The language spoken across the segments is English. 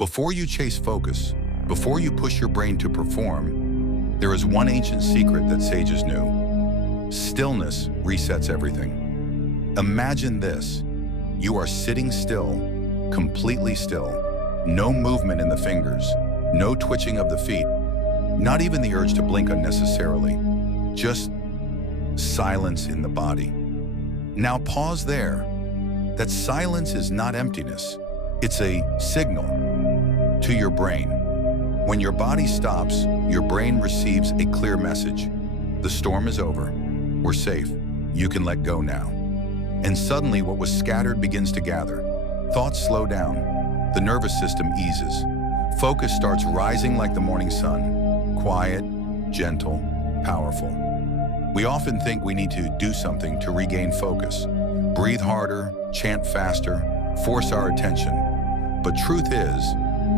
Before you chase focus, before you push your brain to perform, there is one ancient secret that sages knew. Stillness resets everything. Imagine this. You are sitting still, completely still. No movement in the fingers, no twitching of the feet, not even the urge to blink unnecessarily. Just silence in the body. Now pause there. That silence is not emptiness. It's a signal to your brain. When your body stops, your brain receives a clear message. The storm is over. We're safe. You can let go now. And suddenly what was scattered begins to gather. Thoughts slow down. The nervous system eases. Focus starts rising like the morning sun. Quiet, gentle, powerful. We often think we need to do something to regain focus. Breathe harder, chant faster, force our attention. But truth is,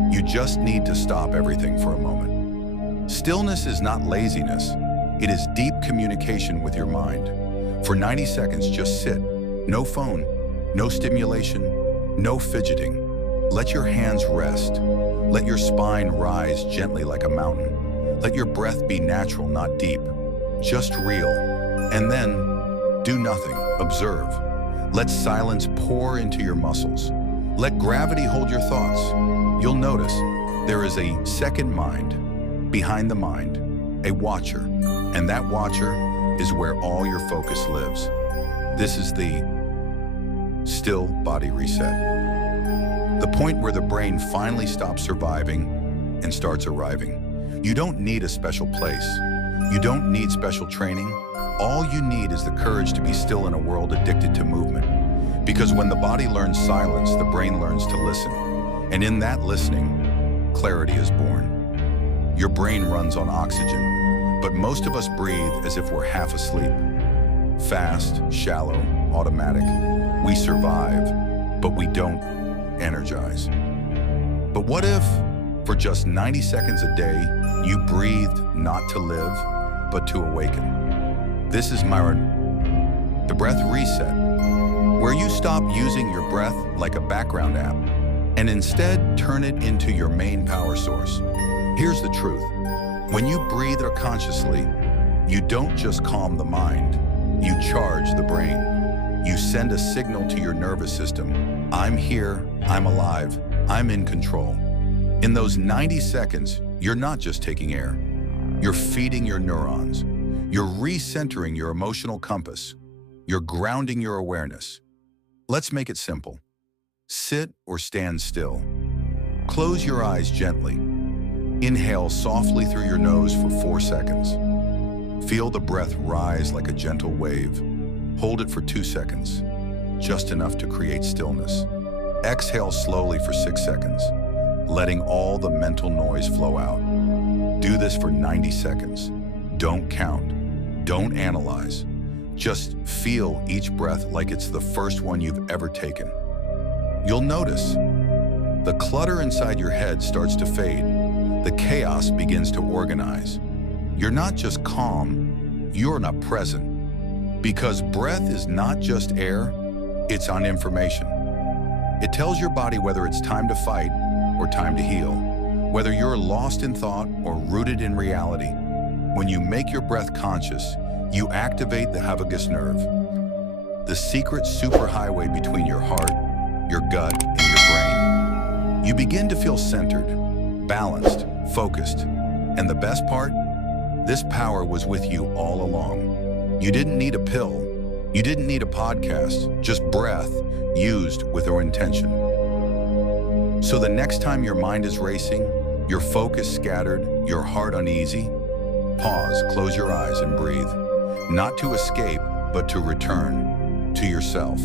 you just need to stop everything for a moment. Stillness is not laziness. It is deep communication with your mind. For 90 seconds, just sit. No phone, no stimulation, no fidgeting. Let your hands rest. Let your spine rise gently like a mountain. Let your breath be natural, not deep. Just real. And then, do nothing. Observe. Let silence pour into your muscles. Let gravity hold your thoughts. You'll notice there is a second mind behind the mind, a watcher. And that watcher is where all your focus lives. This is the still body reset. The point where the brain finally stops surviving and starts arriving. You don't need a special place. You don't need special training. All you need is the courage to be still in a world addicted to movement. Because when the body learns silence, the brain learns to listen. And in that listening, clarity is born. Your brain runs on oxygen, but most of us breathe as if we're half asleep. Fast, shallow, automatic. We survive, but we don't energize. But what if, for just 90 seconds a day, you breathed not to live, but to awaken? This is the breath reset, where you stop using your breath like a background app and instead turn it into your main power source. Here's the truth. When you breathe consciously, you don't just calm the mind, you charge the brain. You send a signal to your nervous system. I'm here, I'm alive, I'm in control. In those 90 seconds, you're not just taking air. You're feeding your neurons. You're recentering your emotional compass. You're grounding your awareness. Let's make it simple. Sit or stand still. Close your eyes gently. Inhale softly through your nose for 4 seconds. Feel the breath rise like a gentle wave. Hold it for 2 seconds, just enough to create stillness. Exhale slowly for 6 seconds, letting all the mental noise flow out. Do this for 90 seconds. Don't count. Don't analyze. Just feel each breath like it's the first one you've ever taken. You'll notice the clutter inside your head starts to fade. The chaos begins to organize. You're not just calm, you're not present. Because breath is not just air, it's on information. It tells your body whether it's time to fight or time to heal, whether you're lost in thought or rooted in reality. When you make your breath conscious, you activate the vagus nerve, the secret superhighway between your heart, your gut, and your brain. You begin to feel centered, balanced, focused. And the best part? This power was with you all along. You didn't need a pill. You didn't need a podcast, just breath used with your intention. So the next time your mind is racing, your focus scattered, your heart uneasy, pause, close your eyes and breathe. Not to escape, but to return to yourself.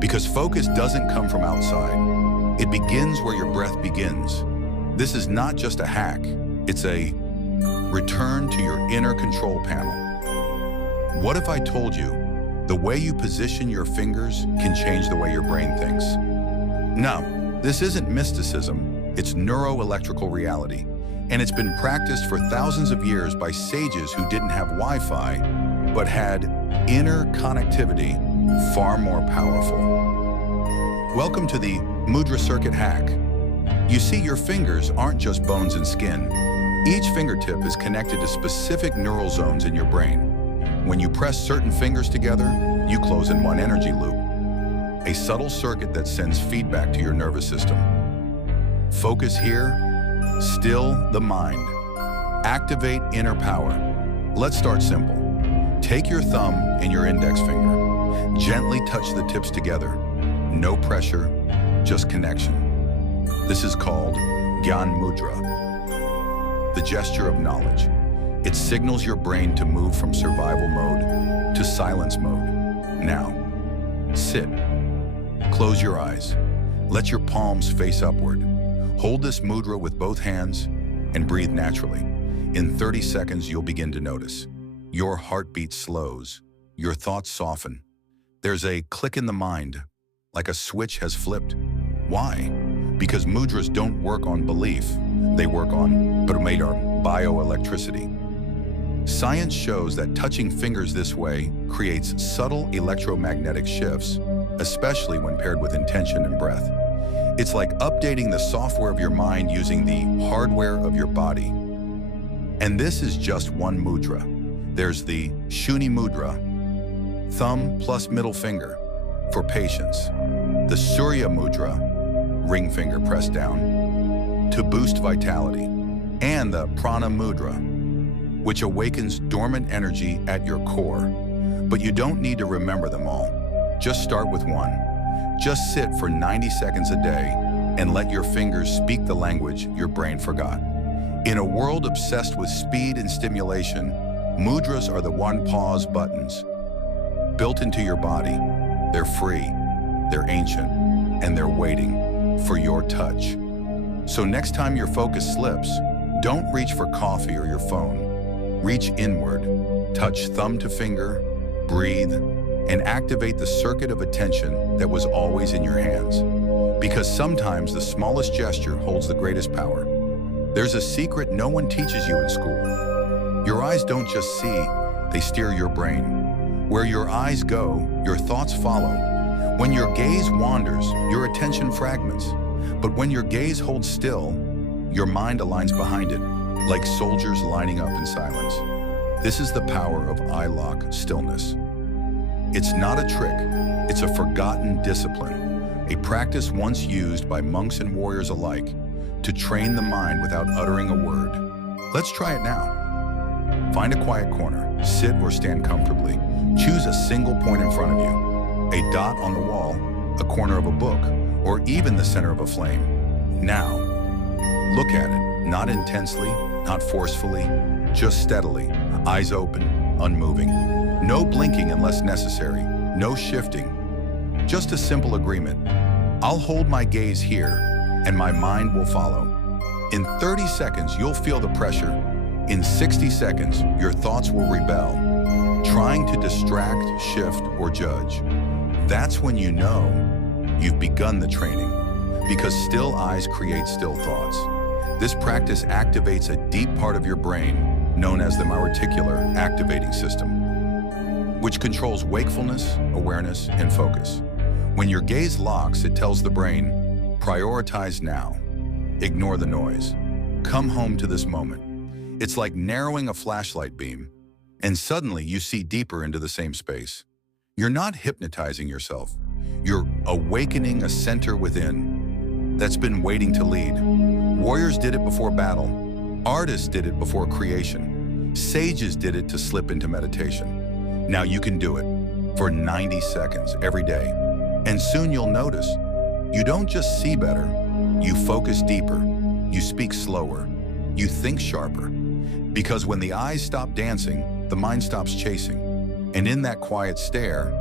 Because focus doesn't come from outside. It begins where your breath begins. This is not just a hack. It's a return to your inner control panel. What if I told you the way you position your fingers can change the way your brain thinks? No, this isn't mysticism. It's neuroelectrical reality. And it's been practiced for thousands of years by sages who didn't have Wi-Fi, but had inner connectivity far more powerful. Welcome to the Mudra Circuit Hack. You see, your fingers aren't just bones and skin. Each fingertip is connected to specific neural zones in your brain. When you press certain fingers together, you close in one energy loop, a subtle circuit that sends feedback to your nervous system. Focus here, still the mind. Activate inner power. Let's start simple. Take your thumb and your index finger. Gently touch the tips together. No pressure, just connection. This is called Gyan Mudra, the gesture of knowledge. It signals your brain to move from survival mode to silence mode. Now, sit. Close your eyes. Let your palms face upward. Hold this mudra with both hands and breathe naturally. In 30 seconds, you'll begin to notice. Your heartbeat slows. Your thoughts soften. There's a click in the mind, like a switch has flipped. Why? Because mudras don't work on belief. They work on bioelectricity. Science shows that touching fingers this way creates subtle electromagnetic shifts, especially when paired with intention and breath. It's like updating the software of your mind using the hardware of your body. And this is just one mudra. There's the Shuni Mudra, thumb plus middle finger, for patience. The Surya Mudra, ring finger pressed down, to boost vitality. And the Prana Mudra, which awakens dormant energy at your core. But you don't need to remember them all. Just start with one. Just sit for 90 seconds a day and let your fingers speak the language your brain forgot. In a world obsessed with speed and stimulation, mudras are the one-pause buttons. Built into your body, they're free, they're ancient, and they're waiting for your touch. So next time your focus slips, don't reach for coffee or your phone. Reach inward, touch thumb to finger, breathe, and activate the circuit of attention that was always in your hands. Because sometimes the smallest gesture holds the greatest power. There's a secret no one teaches you in school. Your eyes don't just see, they steer your brain. Where your eyes go, your thoughts follow. When your gaze wanders, your attention fragments. But when your gaze holds still, your mind aligns behind it, like soldiers lining up in silence. This is the power of Lock Stillness. It's not a trick, it's a forgotten discipline, a practice once used by monks and warriors alike to train the mind without uttering a word. Let's try it now. Find a quiet corner, sit or stand comfortably. Choose a single point in front of you, a dot on the wall, a corner of a book, or even the center of a flame. Now, look at it, not intensely, not forcefully, just steadily, eyes open, unmoving. No blinking unless necessary, no shifting. Just a simple agreement. I'll hold my gaze here, and my mind will follow. In 30 seconds, you'll feel the pressure. In 60 seconds, your thoughts will rebel, trying to distract, shift, or judge. That's when you know you've begun the training, because still eyes create still thoughts. This practice activates a deep part of your brain known as the reticular activating system, which controls wakefulness, awareness, and focus. When your gaze locks, it tells the brain, prioritize now, ignore the noise, come home to this moment. It's like narrowing a flashlight beam, and suddenly you see deeper into the same space. You're not hypnotizing yourself. You're awakening a center within that's been waiting to lead. Warriors did it before battle. Artists did it before creation. Sages did it to slip into meditation. Now you can do it for 90 seconds every day. And soon you'll notice, you don't just see better, you focus deeper, you speak slower, you think sharper. Because when the eyes stop dancing, the mind stops chasing. And in that quiet stare,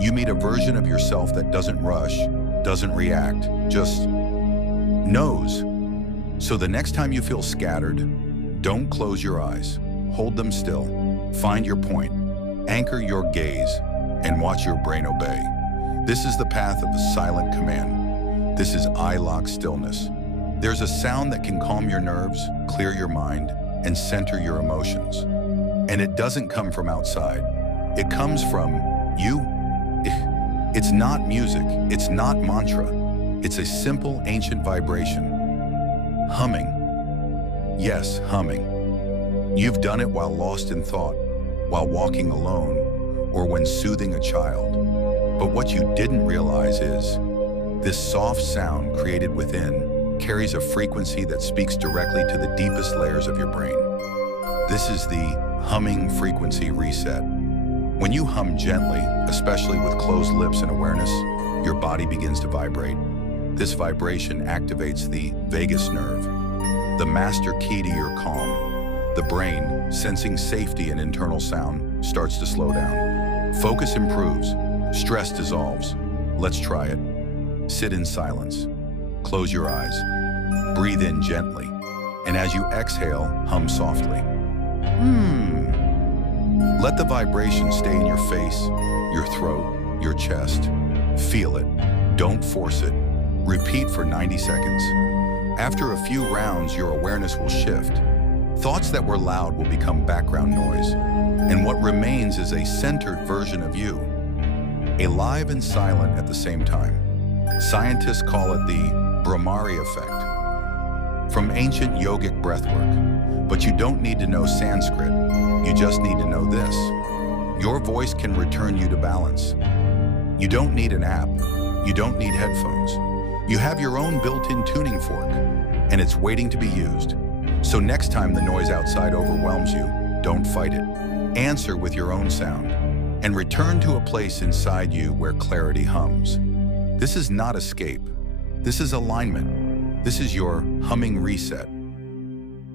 you meet a version of yourself that doesn't rush, doesn't react, just knows. So the next time you feel scattered, don't close your eyes. Hold them still. Find your point. Anchor your gaze and watch your brain obey. This is the path of the silent command. This is Lock Stillness. There's a sound that can calm your nerves, clear your mind, and center your emotions. And it doesn't come from outside. It comes from you. It's not music. It's not mantra. It's a simple, ancient vibration. Humming. Yes, humming. You've done it while lost in thought, while walking alone, or when soothing a child. But what you didn't realize is, this soft sound created within carries a frequency that speaks directly to the deepest layers of your brain. This is the humming frequency reset. When you hum gently, especially with closed lips and awareness, your body begins to vibrate. This vibration activates the vagus nerve, the master key to your calm. The brain, sensing safety and internal sound, starts to slow down. Focus improves, stress dissolves. Let's try it. Sit in silence. Close your eyes. Breathe in gently. And as you exhale, hum softly. Let the vibration stay in your face, your throat, your chest. Feel it. Don't force it. Repeat for 90 seconds. After a few rounds, your awareness will shift. Thoughts that were loud will become background noise. And what remains is a centered version of you, alive and silent at the same time. Scientists call it the Brahmari effect, from ancient yogic breathwork. But you don't need to know Sanskrit, you just need to know this. Your voice can return you to balance. You don't need an app, you don't need headphones. You have your own built-in tuning fork, and it's waiting to be used. So next time the noise outside overwhelms you, don't fight it. Answer with your own sound, and return to a place inside you where clarity hums. This is not escape. This is alignment. This is your humming reset.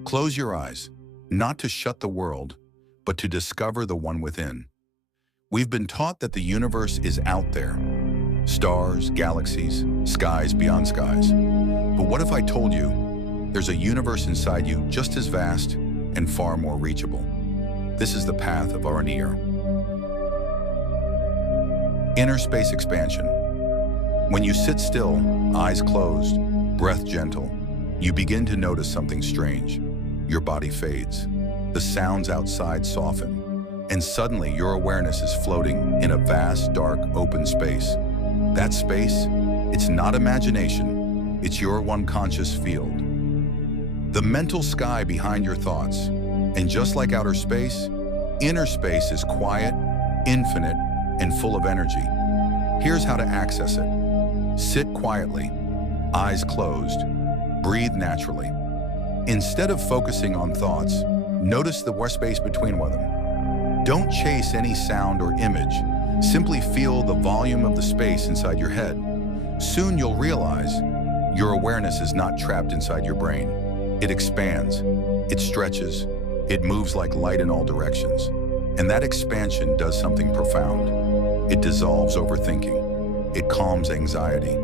Close your eyes, not to shut the world, but to discover the one within. We've been taught that the universe is out there. Stars, galaxies, skies beyond skies. But what if I told you there's a universe inside you just as vast and far more reachable? This is the path of 𝐅𝐸𝐬𝐻. Inner space expansion. When you sit still, eyes closed, breath gentle, you begin to notice something strange. Your body fades. The sounds outside soften. And suddenly your awareness is floating in a vast, dark, open space. That space, it's not imagination, it's your one conscious field. The mental sky behind your thoughts. And just like outer space, inner space is quiet, infinite, and full of energy. Here's how to access it. Sit quietly, eyes closed, breathe naturally. Instead of focusing on thoughts, notice the space between them. Don't chase any sound or image. Simply feel the volume of the space inside your head. Soon you'll realize your awareness is not trapped inside your brain. It expands, it stretches, it moves like light in all directions. And that expansion does something profound. It dissolves overthinking. It calms anxiety.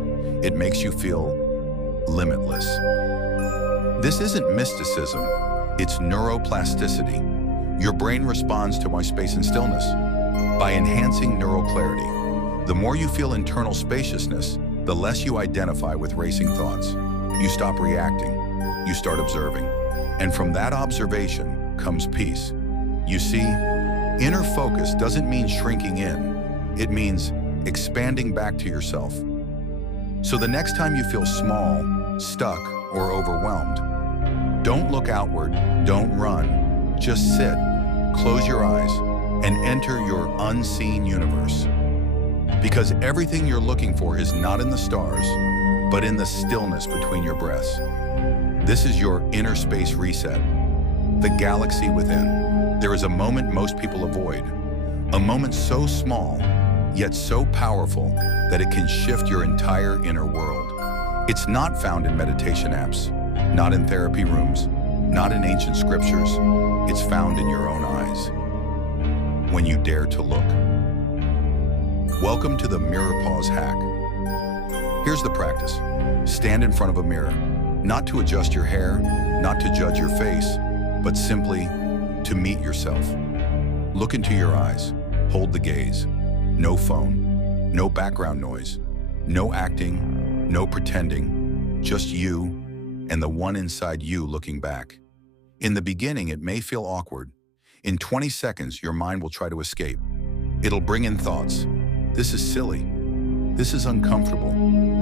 It makes you feel limitless. This isn't mysticism, it's neuroplasticity. Your brain responds to my space and stillness by enhancing neural clarity. The more you feel internal spaciousness, the less you identify with racing thoughts. You stop reacting, you start observing. And from that observation comes peace. You see, inner focus doesn't mean shrinking in. It means expanding back to yourself. So the next time you feel small, stuck, or overwhelmed, don't look outward, don't run, just sit, close your eyes, and enter your unseen universe. Because everything you're looking for is not in the stars, but in the stillness between your breaths. This is your inner space reset, the galaxy within. There is a moment most people avoid, a moment so small, yet so powerful that it can shift your entire inner world. It's not found in meditation apps, not in therapy rooms, not in ancient scriptures. It's found in your own eyes, when you dare to look. Welcome to the Mirror Pause Hack. Here's the practice. Stand in front of a mirror, not to adjust your hair, not to judge your face, but simply to meet yourself. Look into your eyes, hold the gaze. No phone, no background noise, no acting, no pretending, just you and the one inside you looking back. In the beginning, it may feel awkward. In 20 seconds, your mind will try to escape. It'll bring in thoughts. This is silly. This is uncomfortable.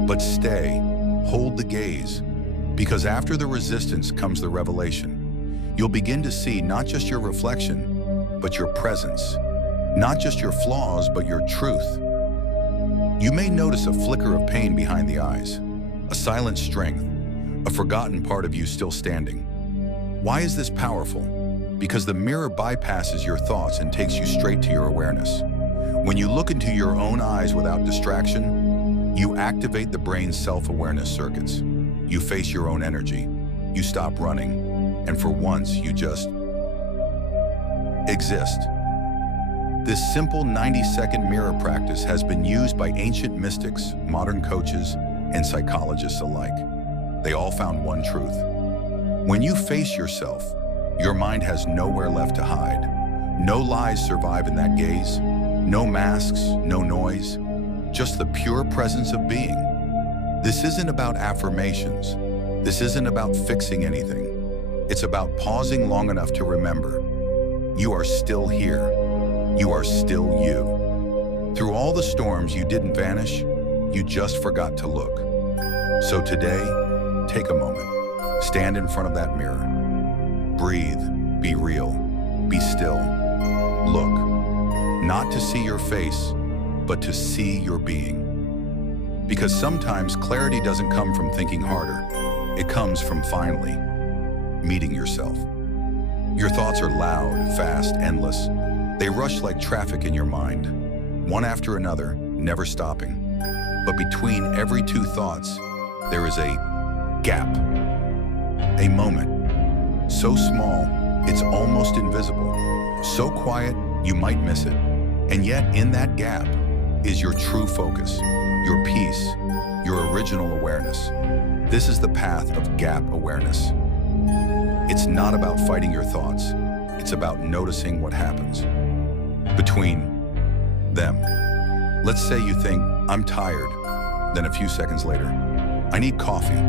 But stay, hold the gaze, Because after the resistance comes the revelation. You'll begin to see not just your reflection, but your presence. Not just your flaws, but your truth. You may notice a flicker of pain behind the eyes, a silent strength, a forgotten part of you still standing. Why is this powerful? Because the mirror bypasses your thoughts and takes you straight to your awareness. When you look into your own eyes without distraction, you activate the brain's self-awareness circuits. You face your own energy. You stop running. And for once, you just exist. This simple 90-second mirror practice has been used by ancient mystics, modern coaches, and psychologists alike. They all found one truth. When you face yourself, your mind has nowhere left to hide. No lies survive in that gaze. No masks, no noise. Just the pure presence of being. This isn't about affirmations. This isn't about fixing anything. It's about pausing long enough to remember. You are still here. You are still you. Through all the storms, you didn't vanish. You just forgot to look. So today, take a moment. Stand in front of that mirror. Breathe. Be real. Be still. Look. Not to see your face, but to see your being. Because sometimes clarity doesn't come from thinking harder. It comes from finally meeting yourself. Your thoughts are loud, fast, endless. They rush like traffic in your mind, one after another, never stopping. But between every two thoughts, there is a gap, a moment, so small, it's almost invisible, so quiet, you might miss it. And yet, in that gap is your true focus, your peace, your original awareness. This is the path of gap awareness. It's not about fighting your thoughts. It's about noticing what happens between them. Let's say you think, I'm tired. Then a few seconds later, I need coffee.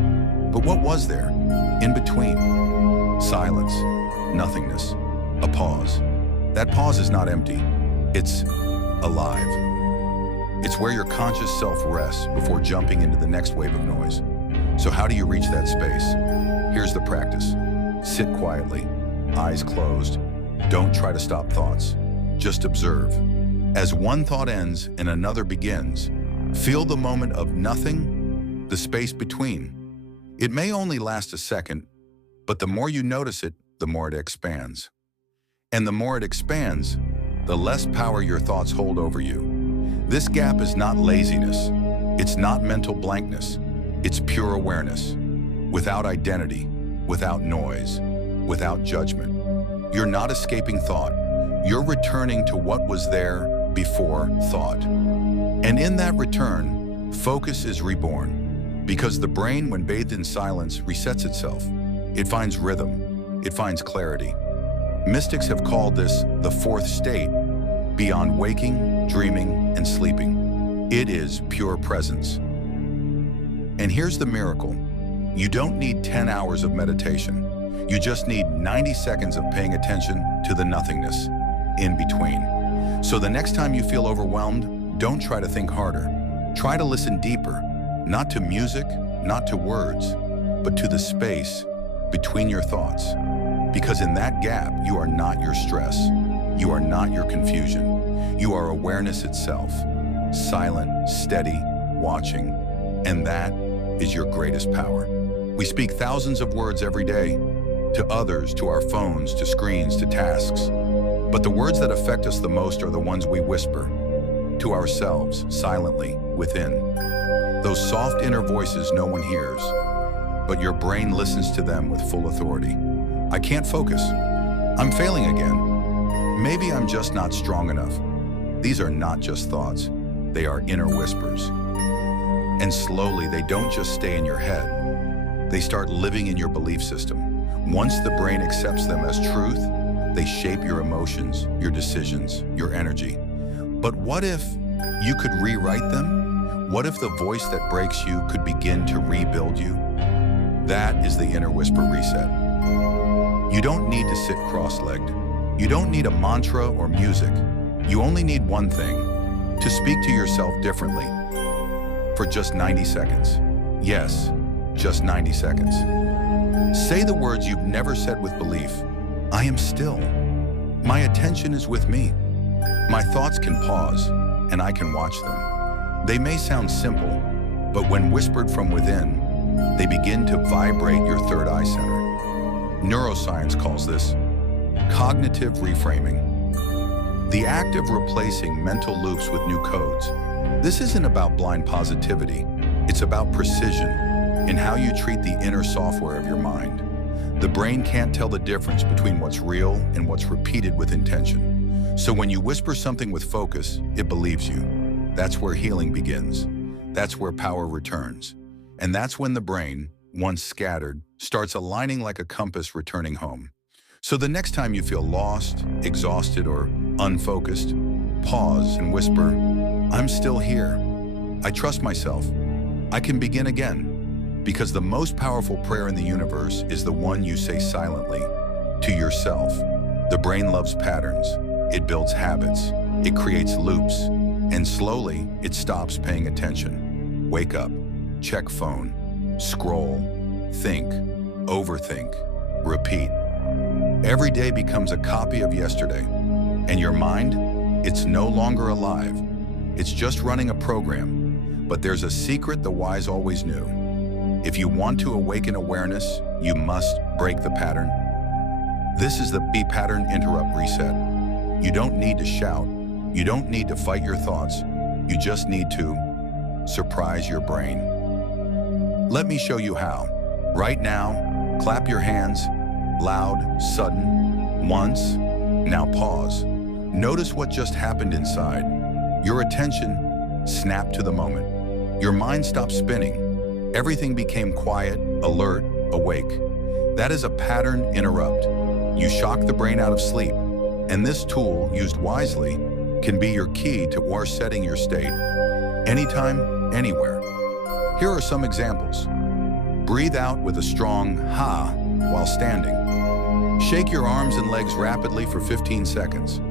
But what was there in between? Silence, nothingness, a pause. That pause is not empty. It's alive. It's where your conscious self rests before jumping into the next wave of noise. So how do you reach that space? Here's the practice. Sit quietly, eyes closed. Don't try to stop thoughts. Just observe. As one thought ends and another begins, feel the moment of nothing, the space between. It may only last a second, but the more you notice it, the more it expands. And the more it expands, the less power your thoughts hold over you. This gap is not laziness. It's not mental blankness. It's pure awareness. Without identity, without noise, without judgment. You're not escaping thought. You're returning to what was there before thought. And in that return, focus is reborn. Because the brain, when bathed in silence, resets itself. It finds rhythm. It finds clarity. Mystics have called this the fourth state, beyond waking, dreaming, and sleeping. It is pure presence. And here's the miracle. You don't need 10 hours of meditation. You just need 90 seconds of paying attention to the nothingness in between. So the next time you feel overwhelmed, don't try to think harder. Try to listen deeper, not to music, not to words, but to the space between your thoughts. Because in that gap, you are not your stress. You are not your confusion. You are awareness itself, silent, steady, watching. And that is your greatest power. We speak thousands of words every day, to others, to our phones, to screens, to tasks. But the words that affect us the most are the ones we whisper to ourselves, silently, within. Those soft inner voices no one hears, but your brain listens to them with full authority. I can't focus. I'm failing again. Maybe I'm just not strong enough. These are not just thoughts. They are inner whispers. And slowly, they don't just stay in your head. They start living in your belief system. Once the brain accepts them as truth, they shape your emotions, your decisions, your energy. But what if you could rewrite them? What if the voice that breaks you could begin to rebuild you? That is the inner whisper reset. You don't need to sit cross-legged. You don't need a mantra or music. You only need one thing, to speak to yourself differently for just 90 seconds. Yes, just 90 seconds. Say the words you've never said with belief. I am still. My attention is with me. My thoughts can pause, and I can watch them. They may sound simple, but when whispered from within, they begin to vibrate your third eye center. Neuroscience calls this cognitive reframing. The act of replacing mental loops with new codes. This isn't about blind positivity. It's about precision in how you treat the inner software of your mind. The brain can't tell the difference between what's real and what's repeated with intention. So when you whisper something with focus, it believes you. That's where healing begins. That's where power returns. And that's when the brain, once scattered, starts aligning like a compass returning home. So the next time you feel lost, exhausted, or unfocused, pause and whisper, I'm still here. I trust myself. I can begin again. Because the most powerful prayer in the universe is the one you say silently to yourself. The brain loves patterns. It builds habits. It creates loops. And slowly, it stops paying attention. Wake up, check phone, scroll, think, overthink, repeat. Every day becomes a copy of yesterday. And your mind, it's no longer alive. It's just running a program. But there's a secret the wise always knew. If you want to awaken awareness, you must break the pattern. This is the B pattern interrupt reset. You don't need to shout. You don't need to fight your thoughts. You just need to surprise your brain. Let me show you how. Right now, clap your hands, loud, sudden, once. Now pause. Notice what just happened inside. Your attention snapped to the moment. Your mind stopped spinning. Everything became quiet, alert, awake. That is a pattern interrupt. You shock the brain out of sleep. And this tool, used wisely, can be your key to resetting your state. Anytime, anywhere. Here are some examples. Breathe out with a strong ha while standing. Shake your arms and legs rapidly for 15 seconds.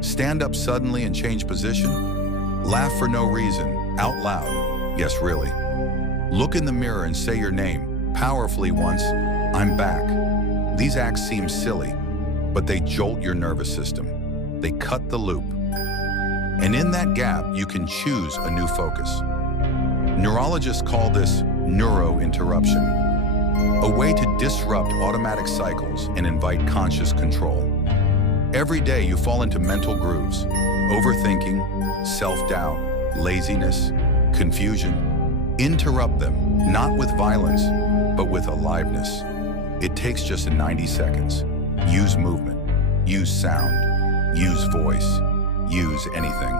Stand up suddenly and change position. Laugh for no reason, out loud. Yes, really. Look in the mirror and say your name, powerfully once, I'm back. These acts seem silly, but they jolt your nervous system. They cut the loop. And in that gap, you can choose a new focus. Neurologists call this neuro-interruption, a way to disrupt automatic cycles and invite conscious control. Every day you fall into mental grooves, overthinking, self-doubt, laziness, confusion. Interrupt them, not with violence, but with aliveness. It takes just 90 seconds. Use movement, use sound, use voice, use anything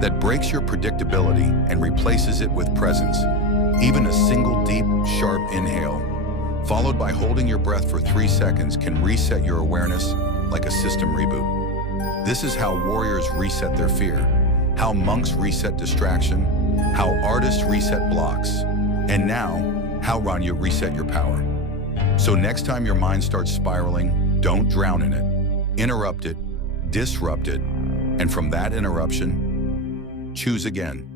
that breaks your predictability and replaces it with presence. Even a single deep, sharp inhale, followed by holding your breath for 3 seconds, can reset your awareness like a system reboot. This is how warriors reset their fear, how monks reset distraction, how artists reset blocks, and now, how Rania reset your power. So next time your mind starts spiraling, don't drown in it. Interrupt it, disrupt it, and from that interruption, choose again.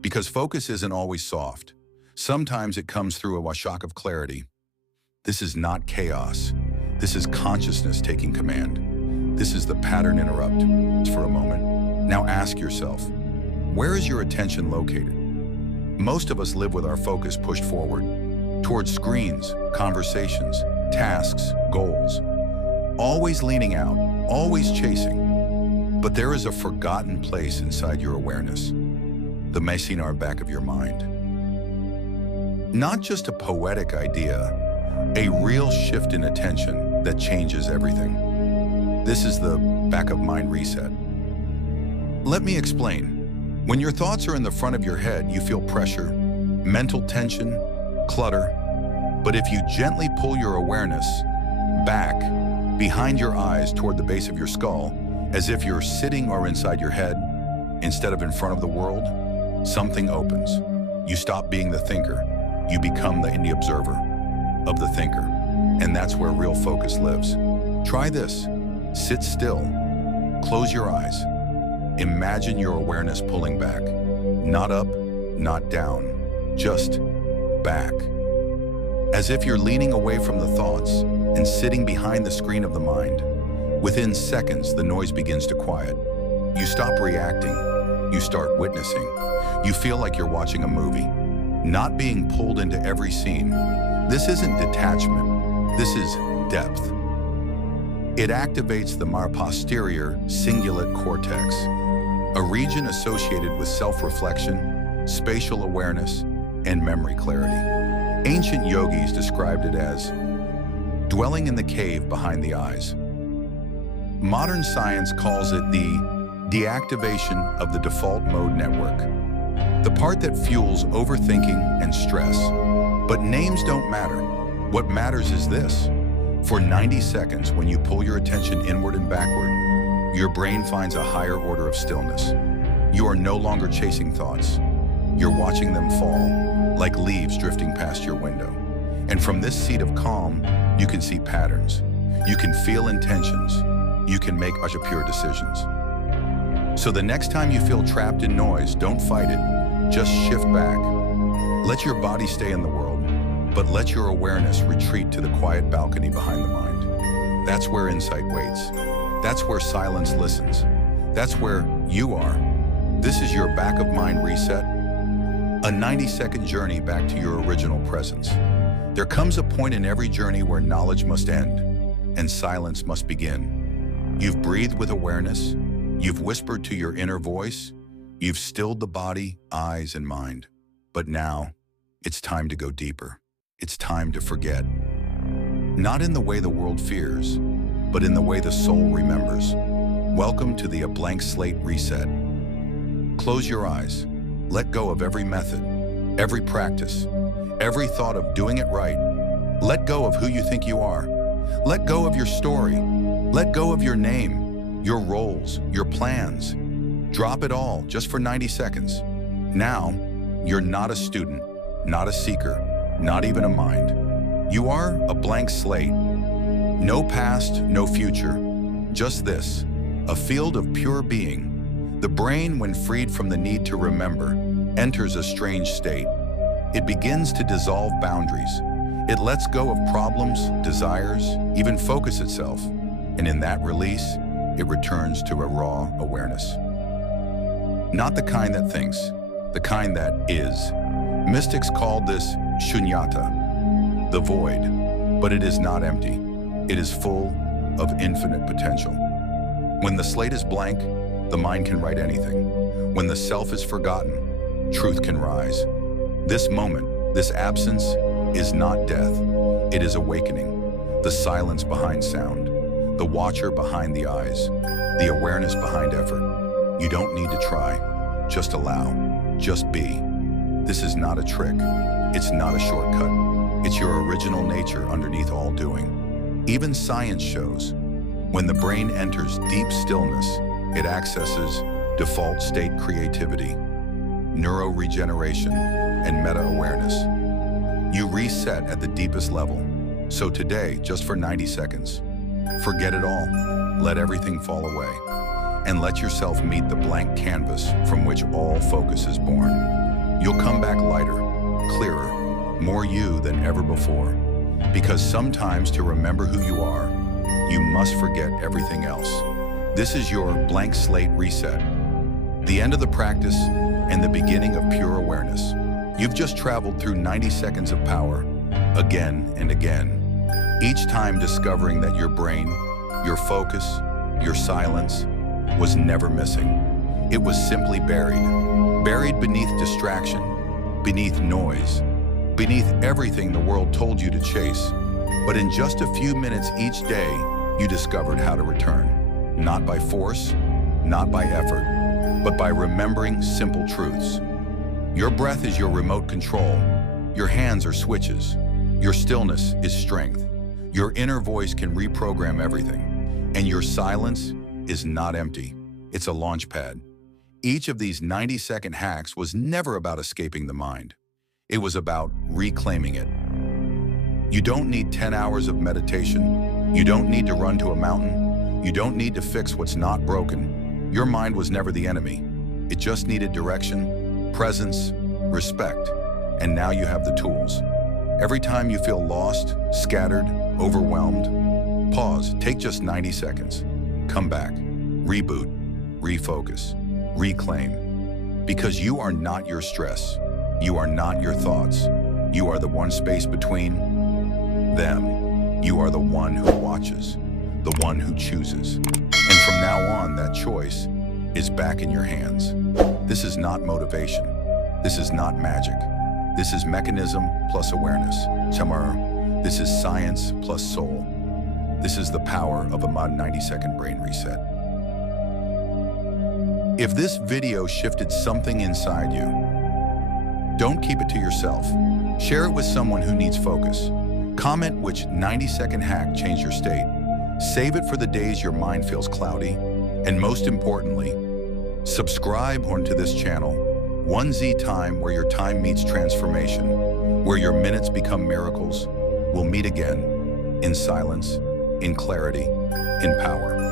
Because focus isn't always soft. Sometimes it comes through a shock of clarity. This is not chaos. This is consciousness taking command. This is the pattern interrupt. For a moment. Now ask yourself, where is your attention located? Most of us live with our focus pushed forward, towards screens, conversations, tasks, goals. Always leaning out, always chasing. But there is a forgotten place inside your awareness, the 𝐂𝐿 back of your mind. Not just a poetic idea, a real shift in attention that changes everything. This is the back of mind reset. Let me explain. When your thoughts are in the front of your head, you feel pressure, mental tension, clutter. But if you gently pull your awareness back, behind your eyes toward the base of your skull, as if you're sitting or inside your head, instead of in front of the world, something opens. You stop being the thinker. You become the observer of the thinker. And that's where real focus lives. Try this. Sit still. Close your eyes. Imagine your awareness pulling back. Not up, not down. Just back. As if you're leaning away from the thoughts and sitting behind the screen of the mind. Within seconds, the noise begins to quiet. You stop reacting. You start witnessing. You feel like you're watching a movie, not being pulled into every scene. This isn't detachment. This is depth. It activates the posterior cingulate cortex, a region associated with self-reflection, spatial awareness, and memory clarity. Ancient yogis described it as dwelling in the cave behind the eyes. Modern science calls it the deactivation of the default mode network, the part that fuels overthinking and stress. But names don't matter. What matters is this. For 90 seconds, when you pull your attention inward and backward, your brain finds a higher order of stillness. You are no longer chasing thoughts. You're watching them fall, like leaves drifting past your window. And from this seat of calm, you can see patterns. You can feel intentions. You can make pure decisions. So the next time you feel trapped in noise, don't fight it. Just shift back. Let your body stay in the world, but let your awareness retreat to the quiet balcony behind the mind. That's where insight waits. That's where silence listens. That's where you are. This is your back of mind reset, a 90-second journey back to your original presence. There comes a point in every journey where knowledge must end and silence must begin. You've breathed with awareness. You've whispered to your inner voice. You've stilled the body, eyes, and mind. But now, it's time to go deeper. It's time to forget. Not in the way the world fears, but in the way the soul remembers. Welcome to the blank slate reset. Close your eyes. Let go of every method, every practice, every thought of doing it right. Let go of who you think you are. Let go of your story. Let go of your name, your roles, your plans. Drop it all just for 90 seconds. Now, you're not a student, not a seeker, not even a mind. You are a blank slate. No past, no future. Just this, a field of pure being. The brain, when freed from the need to remember, enters a strange state. It begins to dissolve boundaries. It lets go of problems, desires, even focus itself. And in that release, it returns to a raw awareness. Not the kind that thinks, the kind that is. Mystics called this shunyata, the void, but it is not empty. It is full of infinite potential. When the slate is blank, the mind can write anything. When the self is forgotten, truth can rise. This moment, this absence, is not death. It is awakening. The silence behind sound, the watcher behind the eyes, the awareness behind effort. You don't need to try. Just allow. Just be. This is not a trick. It's not a shortcut. It's your original nature underneath all doing. Even science shows when the brain enters deep stillness, it accesses default state creativity, neuroregeneration, and meta-awareness. You reset at the deepest level. So today, just for 90 seconds, forget it all. Let everything fall away. And let yourself meet the blank canvas from which all focus is born. You'll come back lighter, clearer, more you than ever before. Because sometimes to remember who you are, you must forget everything else. This is your blank slate reset, the end of the practice and the beginning of pure awareness. You've just traveled through 90 seconds of power, again and again, each time discovering that your brain, your focus, your silence was never missing. It was simply buried beneath distraction, beneath noise, beneath everything the world told you to chase. But in just a few minutes each day, you discovered how to return, not by force, not by effort, but by remembering simple truths. Your breath is your remote control. Your hands are switches. Your stillness is strength. Your inner voice can reprogram everything. And your silence is not empty. It's a launch pad. Each of these 90-second hacks was never about escaping the mind. It was about reclaiming it. You don't need 10 hours of meditation. You don't need to run to a mountain. You don't need to fix what's not broken. Your mind was never the enemy. It just needed direction, presence, respect, And now you have the tools. Every time you feel lost, scattered, overwhelmed, pause, take just 90 seconds. Come back, reboot, refocus, reclaim. Because you are not your stress. You are not your thoughts. You are the one space between them. You are the one who watches, the one who chooses. And from now on, that choice is back in your hands. This is not motivation. This is not magic. This is mechanism plus awareness. This is science plus soul. This is the power of a 90-second brain reset. If this video shifted something inside you, don't keep it to yourself. Share it with someone who needs focus. Comment which 90-second hack changed your state. Save it for the days your mind feels cloudy. And most importantly, subscribe onto this channel, 1Z Time, where your time meets transformation, where your minutes become miracles. We'll meet again in silence, in clarity, in power.